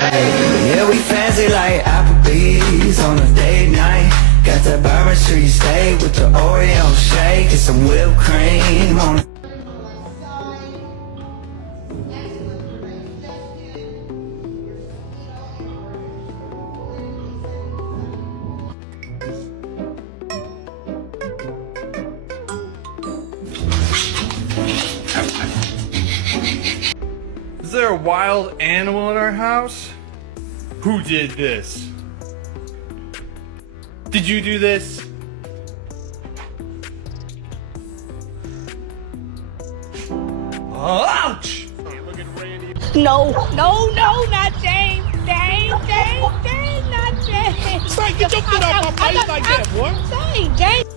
Yeah, we fancy like Applebee's on a date night. Got that Bourbon Street steak with the Oreo shake and some whipped cream on it. Is there a wild animal in our house? Who did this? Did you do this? Ouch! No, not James. James, not James. Son, get your foot off my face like that, boy. Say, James.